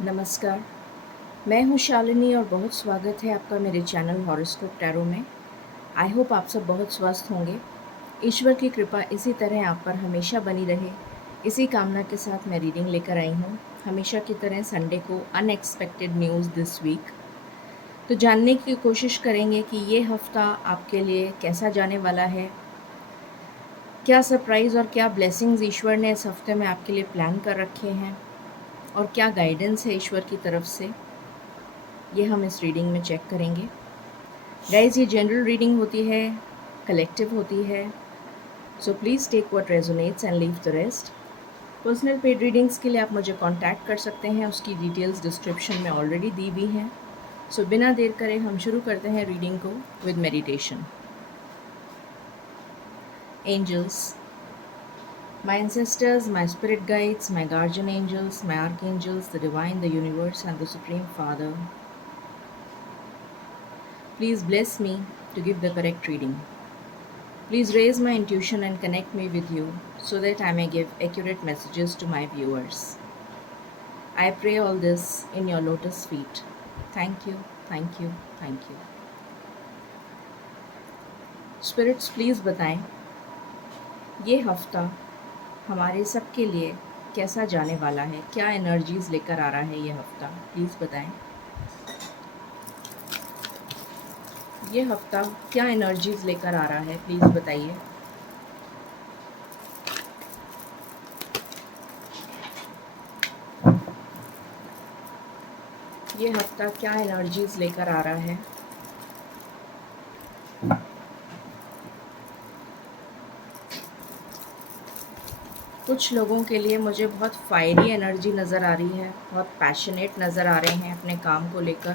नमस्कार, मैं हूँ शालिनी और बहुत स्वागत है आपका मेरे चैनल हॉरोस्कोप टैरो में। आई होप आप सब बहुत स्वस्थ होंगे। ईश्वर की कृपा इसी तरह आप पर हमेशा बनी रहे, इसी कामना के साथ मैं रीडिंग लेकर आई हूँ। हमेशा की तरह संडे को अनएक्सपेक्टेड न्यूज़ दिस वीक। तो जानने की कोशिश करेंगे कि ये हफ्ता आपके लिए कैसा जाने वाला है, क्या सरप्राइज़ और क्या ब्लेसिंग्स ईश्वर ने इस हफ्ते में आपके लिए प्लान कर रखे हैं और क्या गाइडेंस है ईश्वर की तरफ से, ये हम इस रीडिंग में चेक करेंगे। गाइज, ये जनरल रीडिंग होती है, कलेक्टिव होती है, so please take what resonates and leave the rest. Personal paid readings के लिए आप मुझे कांटेक्ट कर सकते हैं, उसकी डिटेल्स डिस्क्रिप्शन में ऑलरेडी दी हुई हैं। सो बिना देर करे हम शुरू करते हैं रीडिंग को with meditation. Angels, my ancestors, my spirit guides, my guardian angels, my archangels, the divine, the universe, and the Supreme Father, please bless me to give the correct reading. Please raise my intuition and connect me with you so that I may give accurate messages to my viewers. I pray all this in your lotus feet. Thank you, thank you, thank you. Spirits, please बताएं ये हफ्ता हमारे सबके लिए कैसा जाने वाला है, क्या एनर्जीज लेकर आ रहा है ये हफ्ता, प्लीज़ बताएं। ये हफ्ता क्या एनर्जीज लेकर आ रहा है, प्लीज़ बताइए। ये हफ्ता क्या एनर्जीज लेकर आ रहा है। कुछ लोगों के लिए मुझे बहुत फायरी एनर्जी नज़र आ रही है, बहुत पैशनेट नज़र आ रहे हैं अपने काम को लेकर।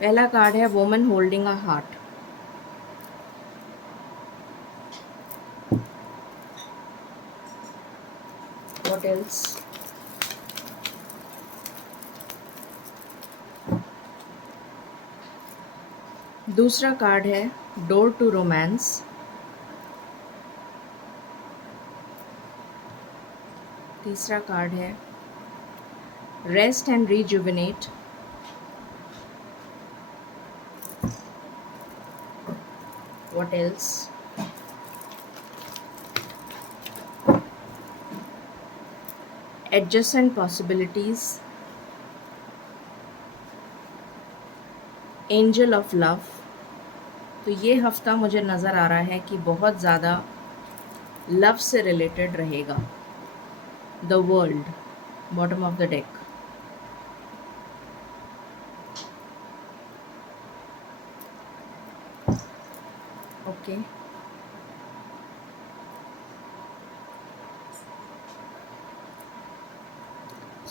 पहला कार्ड है woman holding a heart. What else? दूसरा कार्ड है डोर टू रोमांस। तीसरा कार्ड है rest and rejuvenate. What else? Adjacent possibilities. Angel of love. तो ये हफ्ता मुझे नज़र आ रहा है कि बहुत ज़्यादा लव से रिलेटेड रहेगा। The world, bottom of the deck. Okay,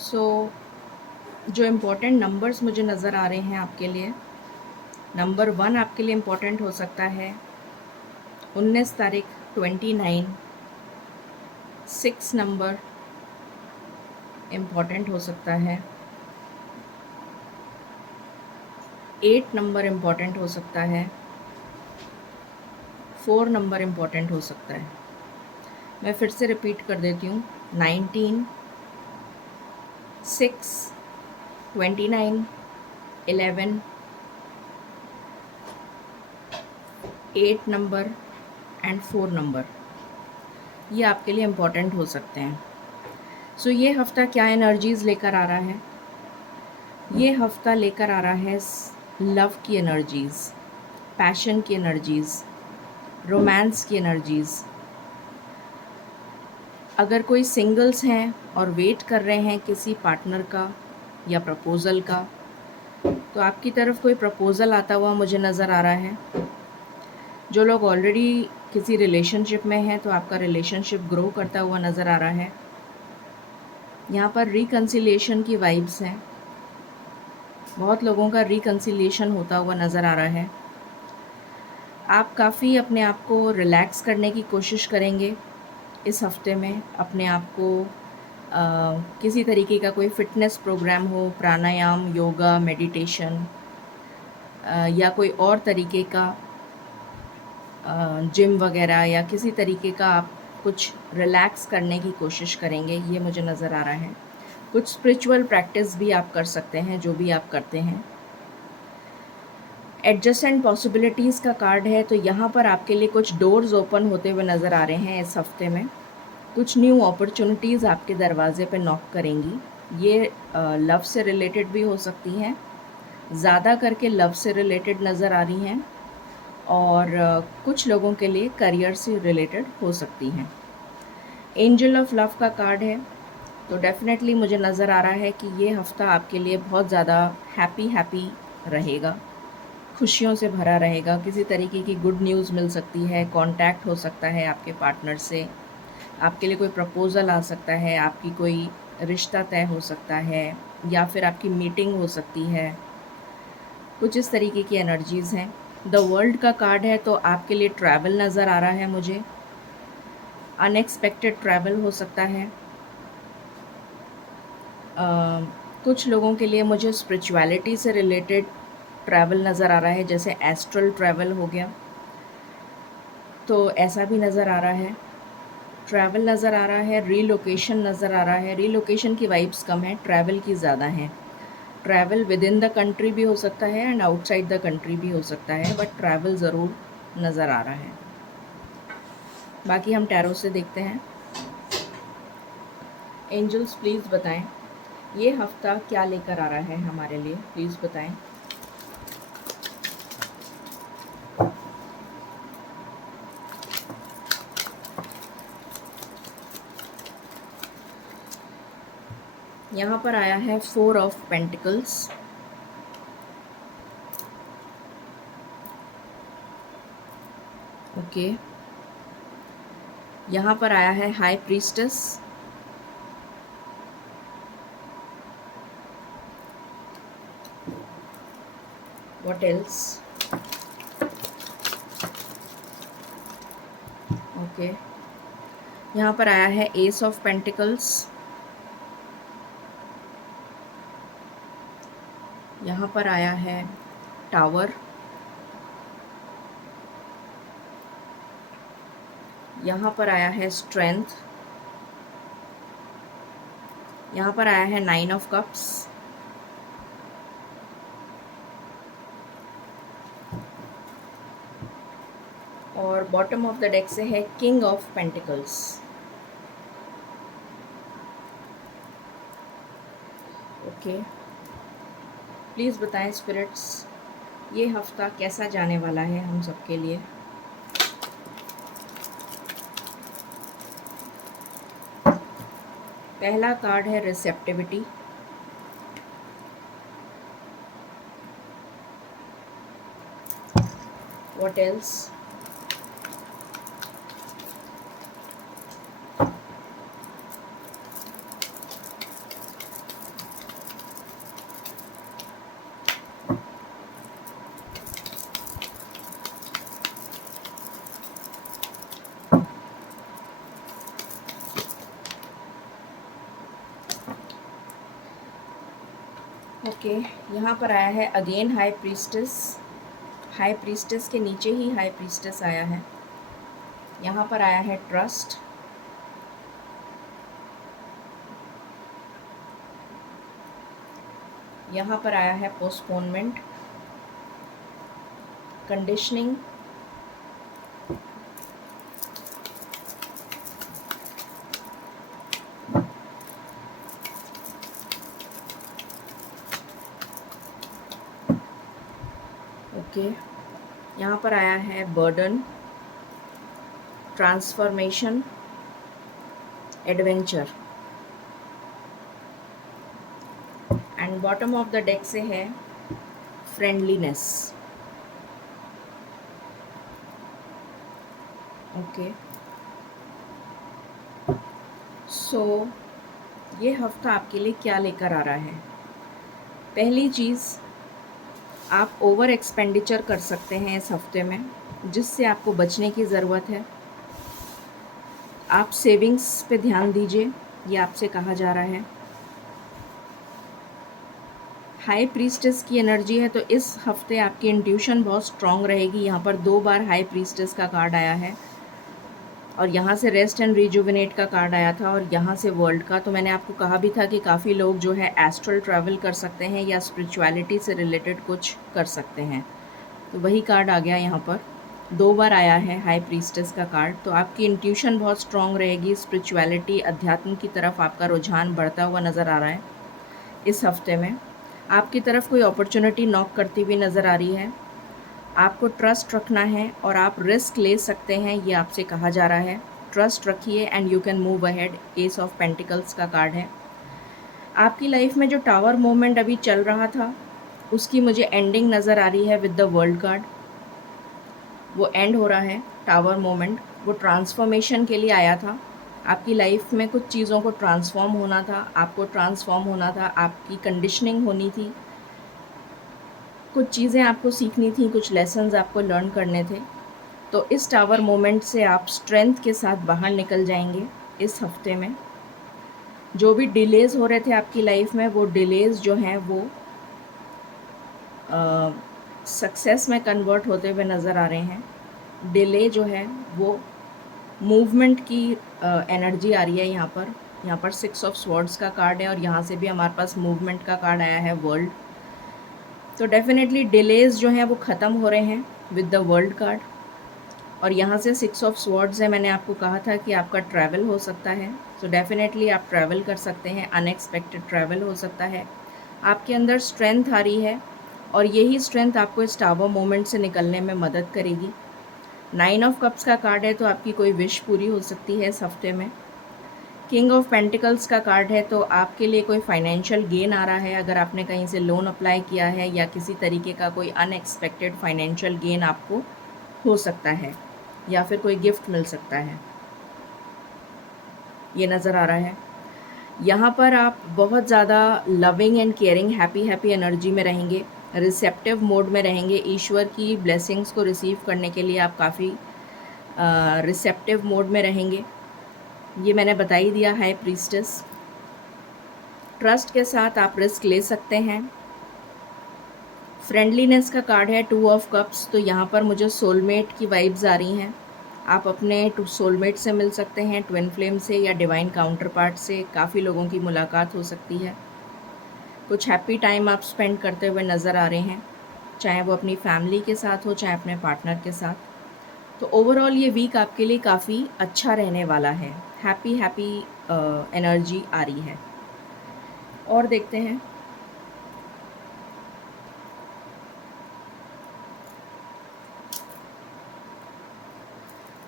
so जो इम्पोर्टेंट नंबर्स मुझे नज़र आ रहे हैं आपके लिए, नंबर 1 आपके लिए इम्पोर्टेंट हो सकता है। 19 तारीख 29, 6 नंबर इम्पॉर्टेंट हो सकता है। 8 नंबर इम्पॉर्टेंट हो सकता है। 4 नंबर इम्पॉर्टेंट हो सकता है। मैं फिर से रिपीट कर देती हूँ। 19, 6, 29, 11, 8 नंबर एंड 4 नंबर, ये आपके लिए इम्पॉर्टेंट हो सकते हैं। सो ये हफ्ता क्या एनर्जीज़ लेकर आ रहा है? ये हफ्ता लेकर आ रहा है लव की एनर्जीज़, पैशन की एनर्जीज़, रोमांस की एनर्जीज़। अगर कोई सिंगल्स हैं और वेट कर रहे हैं किसी पार्टनर का या प्रपोज़ल का, तो आपकी तरफ कोई प्रपोज़ल आता हुआ मुझे नज़र आ रहा है। जो लोग ऑलरेडी किसी रिलेशनशिप में हैं, तो आपका रिलेशनशिप ग्रो करता हुआ नज़र आ रहा है। यहाँ पर रिकन्सिलिएशन की वाइब्स हैं। बहुत लोगों का रिकन्सिलिएशन होता हुआ नज़र आ रहा है। आप काफ़ी अपने आप को रिलैक्स करने की कोशिश करेंगे इस हफ्ते में। अपने आप को किसी तरीके का कोई फ़िटनेस प्रोग्राम हो, प्राणायाम, योगा, मेडिटेशन, या कोई और तरीके का जिम वगैरह, या किसी तरीके का आप कुछ रिलैक्स करने की कोशिश करेंगे, ये मुझे नज़र आ रहा है। कुछ स्पिरिचुअल प्रैक्टिस भी आप कर सकते हैं, जो भी आप करते हैं। एडजस्टेंट पॉसिबिलिटीज़ का कार्ड है, तो यहाँ पर आपके लिए कुछ डोर्स ओपन होते हुए नज़र आ रहे हैं इस हफ्ते में। कुछ न्यू अपॉर्चुनिटीज़ आपके दरवाजे पे नॉक करेंगी। ये लव से रिलेटेड भी हो सकती हैं, ज़्यादा करके लव से रिलेटेड नज़र आ रही हैं, और कुछ लोगों के लिए करियर से रिलेटेड हो सकती हैं। एंजल ऑफ लव का कार्ड है, तो डेफ़िनेटली मुझे नज़र आ रहा है कि ये हफ़्ता आपके लिए बहुत ज़्यादा हैप्पी रहेगा, खुशियों से भरा रहेगा। किसी तरीके की गुड न्यूज़ मिल सकती है, कॉन्टैक्ट हो सकता है आपके पार्टनर से, आपके लिए कोई प्रपोज़ल आ सकता है, आपकी कोई रिश्ता तय हो सकता है, या फिर आपकी मीटिंग हो सकती है। कुछ इस तरीके की एनर्जीज़ हैं। द वर्ल्ड का कार्ड है, तो आपके लिए ट्रैवल नज़र आ रहा है मुझे। अनएक्सपेक्टेड ट्रैवल हो सकता है। कुछ लोगों के लिए मुझे स्पिरिचुअलिटी से रिलेटेड ट्रैवल नज़र आ रहा है, जैसे एस्ट्रल ट्रैवल हो गया, तो ऐसा भी नज़र आ रहा है। ट्रैवल नज़र आ रहा है, रीलोकेशन नज़र आ रहा है। रीलोकेशन की वाइब्स कम है, ट्रैवल की ज़्यादा हैं। Travel with in the country भी हो सकता है एंड आउटसाइड द कंट्री भी हो सकता है, बट ट्रैवल ज़रूर नज़र आ रहा है। बाकी हम टैरो से देखते हैं। एंजल्स प्लीज़ बताएं ये हफ्ता क्या लेकर आ रहा है हमारे लिए, प्लीज़ बताएं। यहाँ पर आया है 4 ऑफ पेंटिकल्स, ओके। यहाँ पर आया है high priestess, what else, okay. यहाँ पर आया है एस ऑफ पेंटिकल्स, यहाँ पर आया है टावर, यहाँ पर आया है स्ट्रेंथ, यहाँ पर आया है 9 ऑफ कप्स, और बॉटम ऑफ द डेक से है king of pentacles. Okay, please बताएं स्पिरिट्स ये हफ्ता कैसा जाने वाला है हम सबके लिए। पहला कार्ड है रिसेप्टिविटी, व्हाट एल्स, ओके। यहाँ पर आया है again high priestess, high priestess के नीचे ही हाई प्रीस्टेस आया है। यहाँ पर आया है ट्रस्ट, यहाँ पर आया है पोस्टपोनमेंट, कंडीशनिंग, ओके। यहाँ पर आया है burden, transformation, adventure, and bottom of the deck से है फ्रेंडलीनेस, ओके। सो ये हफ्ता आपके लिए क्या लेकर आ रहा है। पहली चीज़, आप ओवर एक्सपेंडिचर कर सकते हैं इस हफ्ते में, जिससे आपको बचने की ज़रूरत है। आप सेविंग्स पे ध्यान दीजिए, ये आपसे कहा जा रहा है। हाई प्रीस्टेस की एनर्जी है, तो इस हफ्ते आपकी इंट्यूशन बहुत स्ट्रॉन्ग रहेगी। यहाँ पर 2 बार हाई प्रीस्टेस का कार्ड आया है, और यहाँ से रेस्ट एंड रिजुविनेट का कार्ड आया था और यहाँ से वर्ल्ड का। तो मैंने आपको कहा भी था कि काफ़ी लोग जो है एस्ट्रल ट्रैवल कर सकते हैं या स्पिरिचुअलिटी से रिलेटेड कुछ कर सकते हैं। तो वही कार्ड आ गया यहाँ पर, 2 बार आया है हाई प्रीस्टेस का कार्ड। तो आपकी इंट्यूशन बहुत स्ट्रॉन्ग रहेगी, स्पिरिचुअलिटी अध्यात्म की तरफ आपका रुझान बढ़ता हुआ नज़र आ रहा है। इस हफ्ते में आपकी तरफ कोई अपॉर्चुनिटी नॉक करती हुई नज़र आ रही है। आपको ट्रस्ट रखना है और आप रिस्क ले सकते हैं, ये आपसे कहा जा रहा है। ट्रस्ट रखिए and you can move ahead. S of pentacles का कार्ड है। आपकी लाइफ में जो टावर मोमेंट अभी चल रहा था उसकी मुझे एंडिंग नज़र आ रही है विद द वर्ल्ड कार्ड। वो एंड हो रहा है टावर मोमेंट। वो ट्रांसफॉर्मेशन के लिए आया था। आपकी लाइफ में कुछ चीज़ों को ट्रांसफॉर्म होना था, आपको ट्रांसफॉर्म होना था, आपकी कंडीशनिंग होनी थी, कुछ चीज़ें आपको सीखनी थी, कुछ लेसन्स आपको लर्न करने थे। तो इस टावर मोमेंट से आप स्ट्रेंथ के साथ बाहर निकल जाएंगे इस हफ्ते में। जो भी डिलेज़ हो रहे थे आपकी लाइफ में, वो डिलेज़ जो हैं वो सक्सेस में कन्वर्ट होते हुए नज़र आ रहे हैं। डिले जो है वो मूवमेंट की एनर्जी आ रही है यहाँ पर। यहाँ पर 6 ऑफ स्वॉर्ड्स का कार्ड है और यहाँ से भी हमारे पास मूवमेंट का कार्ड आया है, वर्ल्ड। तो डेफिनेटली डिलेज़ जो हैं वो ख़त्म हो रहे हैं विद द वर्ल्ड कार्ड। और यहाँ से 6 ऑफ स्वॉर्ड्स है। मैंने आपको कहा था कि आपका ट्रैवल हो सकता है। तो डेफिनेटली आप ट्रैवल कर सकते हैं, अनएक्सपेक्टेड ट्रैवल हो सकता है। आपके अंदर स्ट्रेंथ आ रही है और यही स्ट्रेंथ आपको इस टावर मोमेंट से निकलने में मदद करेगी। 9 ऑफ कप्स का कार्ड है, तो आपकी कोई विश पूरी हो सकती है इस हफ्ते में। किंग ऑफ पेंटिकल्स का कार्ड है, तो आपके लिए कोई फाइनेंशियल गेन आ रहा है। अगर आपने कहीं से लोन अप्लाई किया है या किसी तरीके का कोई अनएक्सपेक्टेड फाइनेंशियल गेन आपको हो सकता है या फिर कोई गिफ्ट मिल सकता है, ये नज़र आ रहा है। यहाँ पर आप बहुत ज़्यादा loving and caring, happy energy में रहेंगे, रिसेप्टिव मोड में रहेंगे। ईश्वर की ब्लेसिंग्स को रिसीव करने के लिए आप काफ़ी रिसेप्टिव मोड में रहेंगे। ये मैंने बता ही दिया, हाई प्रीस्टेस। ट्रस्ट के साथ आप रिस्क ले सकते हैं। फ्रेंडलीनेस का कार्ड है, 2 ऑफ कप्स। तो यहाँ पर मुझे सोलमेट की वाइब्स आ रही हैं। आप अपने सोलमेट से मिल सकते हैं, ट्विन फ्लेम से या डिवाइन काउंटर पार्ट से। काफ़ी लोगों की मुलाकात हो सकती है। कुछ हैप्पी टाइम आप स्पेंड करते हुए नज़र आ रहे हैं, चाहे वो अपनी फैमिली के साथ हो, चाहे अपने पार्टनर के साथ। तो ओवरऑल ये वीक आपके लिए काफ़ी अच्छा रहने वाला है। हैप्पी एनर्जी आ रही है। और देखते हैं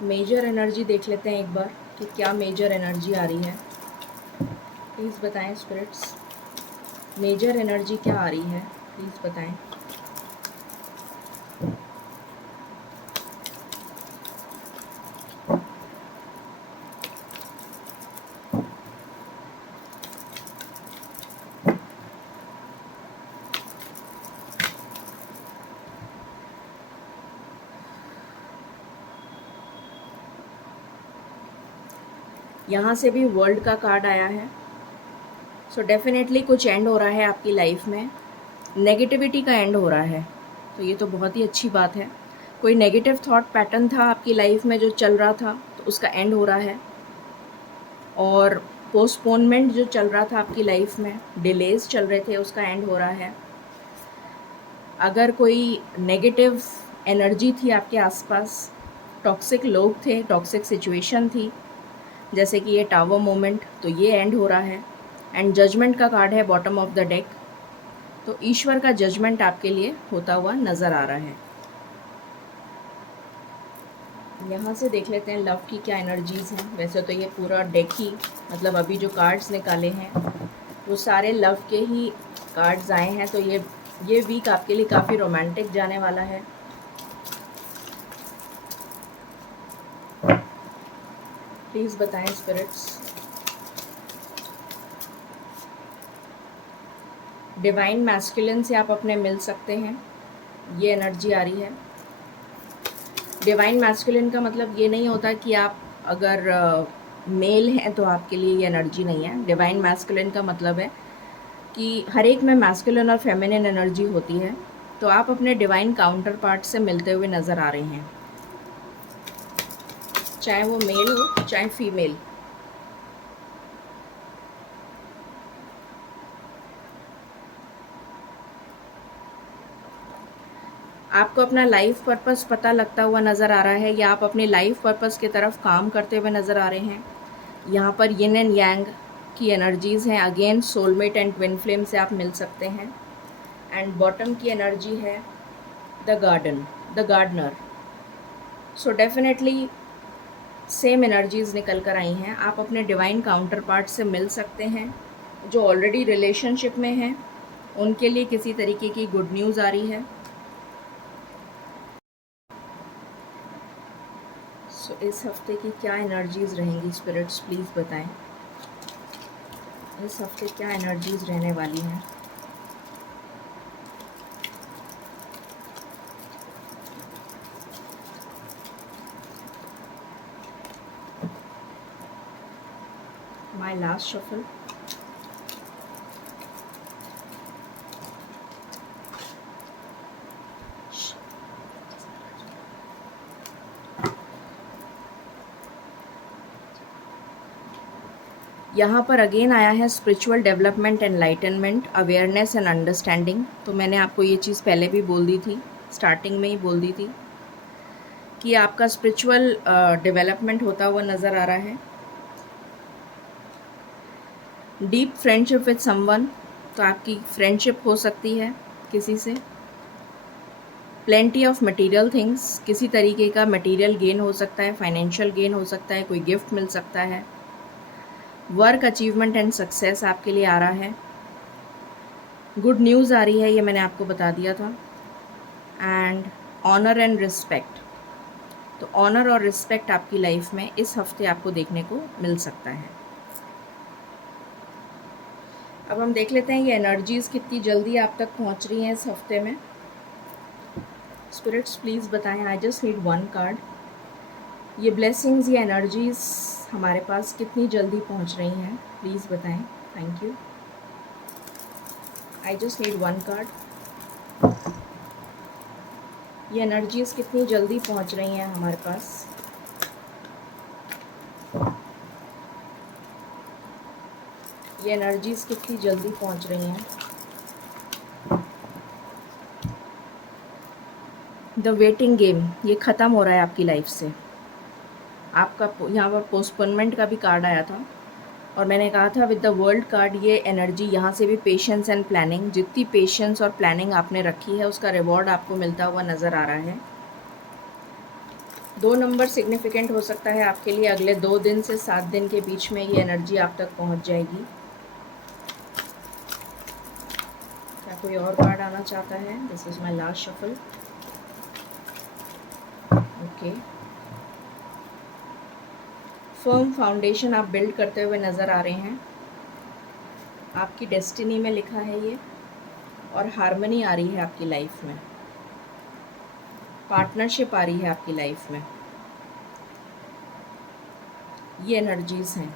मेजर एनर्जी, देख लेते हैं एक बार कि क्या मेजर एनर्जी आ रही है। प्लीज़ बताएं स्पिरिट्स, मेजर एनर्जी क्या आ रही है, प्लीज़ बताएं। यहाँ से भी वर्ल्ड का कार्ड आया है। सो डेफिनेटली कुछ एंड हो रहा है आपकी लाइफ में, नेगेटिविटी का एंड हो रहा है। तो ये तो बहुत ही अच्छी बात है। कोई नेगेटिव थॉट पैटर्न था आपकी लाइफ में जो चल रहा था, तो उसका एंड हो रहा है। और पोस्टपोनमेंट जो चल रहा था आपकी लाइफ में, डिलेज चल रहे थे, उसका एंड हो रहा है। अगर कोई नेगेटिव एनर्जी थी आपके आसपास, टॉक्सिक लोग थे, टॉक्सिक सिचुएशन थी, जैसे कि ये टावर मोमेंट, तो ये एंड हो रहा है। एंड जजमेंट का कार्ड है बॉटम ऑफ द डेक। तो ईश्वर का जजमेंट आपके लिए होता हुआ नज़र आ रहा है। यहाँ से देख लेते हैं लव की क्या एनर्जीज़ हैं। वैसे तो ये पूरा डेक ही, मतलब अभी जो कार्ड्स निकाले हैं वो सारे लव के ही कार्ड्स आए हैं। तो ये वीक आपके लिए काफ़ी रोमांटिक जाने वाला है। प्लीज़ बताएं स्पिरिट्स। डिवाइन मैस्कुलिन से आप अपने मिल सकते हैं, ये एनर्जी आ रही है। डिवाइन मैस्कुलिन का मतलब ये नहीं होता कि आप अगर मेल हैं तो आपके लिए ये एनर्जी नहीं है। डिवाइन मैस्कुलिन का मतलब है कि हर एक में मैस्कुलिन और फेमिनिन एनर्जी होती है। तो आप अपने डिवाइन काउंटर पार्ट से मिलते हुए नज़र आ रहे हैं। चाहे वो मेल हो चाहे फीमेल। आपको अपना लाइफ पर्पस पता लगता हुआ नज़र आ रहा है या आप अपने लाइफ पर्पस की तरफ काम करते हुए नज़र आ रहे हैं। यहाँ पर यिन एंड यांग की एनर्जीज़ हैं। Again soulmate and twin flame से आप मिल सकते हैं। एंड बॉटम की एनर्जी है the gardener. So definitely same energies निकल कर आई हैं। आप अपने डिवाइन काउंटर पार्ट से मिल सकते हैं जो ऑलरेडी रिलेशनशिप में हैं, उनके लिए किसी तरीके की गुड न्यूज़ आ रही है। सो इस हफ्ते की क्या एनर्जीज़ रहेंगी स्पिरिट्स, प्लीज़ बताएं। इस हफ्ते क्या एनर्जीज़ रहने वाली हैं। My last shuffle. यहाँ पर अगेन आया है spiritual development, enlightenment, awareness and understanding. तो मैंने आपको ये चीज़ पहले भी बोल दी थी, स्टार्टिंग में ही बोल दी थी कि आपका स्पिरिचुअल डेवलपमेंट होता हुआ नज़र आ रहा है। डीप फ्रेंडशिप विद समवन, तो आपकी फ्रेंडशिप हो सकती है किसी से। प्लेंटी ऑफ मटेरियल थिंग्स, किसी तरीके का मटेरियल गेन हो सकता है, फाइनेंशियल गेन हो सकता है, कोई गिफ्ट मिल सकता है। वर्क अचीवमेंट एंड सक्सेस आपके लिए आ रहा है। गुड न्यूज़ आ रही है, ये मैंने आपको बता दिया था। एंड ऑनर एंड रिस्पेक्ट, तो ऑनर और रिस्पेक्ट आपकी लाइफ में इस हफ्ते आपको देखने को मिल सकता है। अब हम देख लेते हैं ये एनर्जीज़ कितनी जल्दी आप तक पहुंच रही हैं इस हफ्ते में। स्पिरिट्स प्लीज़ बताएं। I just need one card. ये ब्लेसिंग्स, ये एनर्जीज़ हमारे पास कितनी जल्दी पहुंच रही हैं, प्लीज़ बताएं। Thank you. I just need one card. ये एनर्जीज़ कितनी जल्दी पहुंच रही हैं हमारे पास। ये एनर्जीज़ कितनी जल्दी पहुंच रही हैं। द वेटिंग गेम, ये ख़त्म हो रहा है आपकी लाइफ से। आपका यहाँ पर पोस्टपोनमेंट का भी कार्ड आया था और मैंने कहा था विद द वर्ल्ड कार्ड, ये एनर्जी यहाँ से भी पेशेंस एंड प्लानिंग, जितनी पेशेंस और प्लानिंग आपने रखी है उसका रिवॉर्ड आपको मिलता हुआ नज़र आ रहा है। 2 नंबर सिग्निफिकेंट हो सकता है आपके लिए। अगले 2 दिन से 7 दिन के बीच में ये एनर्जी आप तक पहुँच जाएगी। क्या कोई और कार्ड आना चाहता है? This is my last shuffle. Okay. Firm foundation आप बिल्ड करते हुए नज़र आ रहे हैं। आपकी डेस्टिनी में लिखा है ये। और हार्मनी आ रही है आपकी लाइफ में, पार्टनरशिप आ रही है आपकी लाइफ में। ये एनर्जीज़ हैं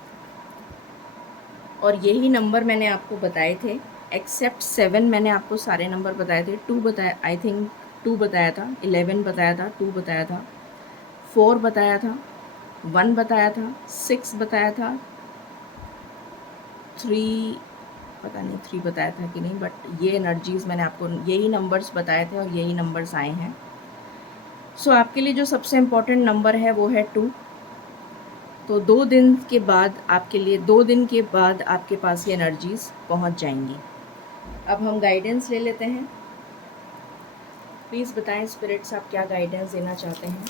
और यही नंबर मैंने आपको बताए थे। एक्सेप्ट 7 मैंने आपको सारे नंबर बताए थे। 2 बताया, आई थिंक 2 बताया था, 11 बताया था, 2 बताया था, 4 बताया था, 1 बताया था, 6 बताया था, 3 पता नहीं 3 बताया था कि नहीं, बट ये एनर्जीज़ मैंने आपको यही नंबर्स बताए थे और यही नंबर्स आए हैं। सो आपके लिए जो सबसे इम्पोर्टेंट नंबर है वो है 2। तो 2 दिन के बाद आपके लिए, 2 दिन के बाद आपके पास ये एनर्जीज़ पहुंच जाएंगी। अब हम गाइडेंस ले लेते हैं। प्लीज़ बताएं स्पिरिट्स, आप क्या गाइडेंस देना चाहते हैं।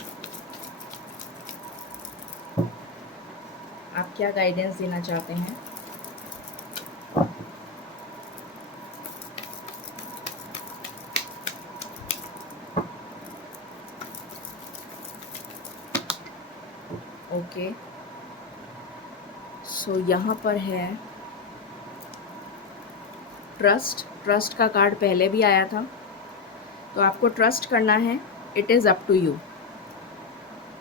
आप क्या गाइडेंस देना चाहते हैं। ओके। सो यहाँ पर है ट्रस्ट का कार्ड पहले भी आया था, तो आपको ट्रस्ट करना है। It is up to you.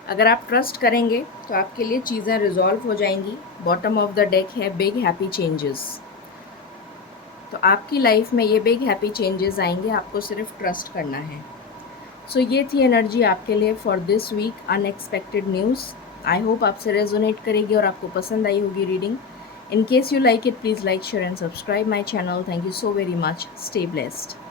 अगर आप ट्रस्ट करेंगे तो आपके लिए चीज़ें रिजॉल्व हो जाएंगी। बॉटम ऑफ द डेक है बिग हैप्पी चेंजेस। तो आपकी लाइफ में ये बिग हैप्पी चेंजेस आएंगे, आपको सिर्फ ट्रस्ट करना है। सो ये थी एनर्जी आपके लिए for this week, unexpected news. I hope आपसे रेजोनेट करेगी और आपको पसंद आई होगी reading. In case you like it, please like, share and subscribe my channel. Thank you so very much. Stay blessed.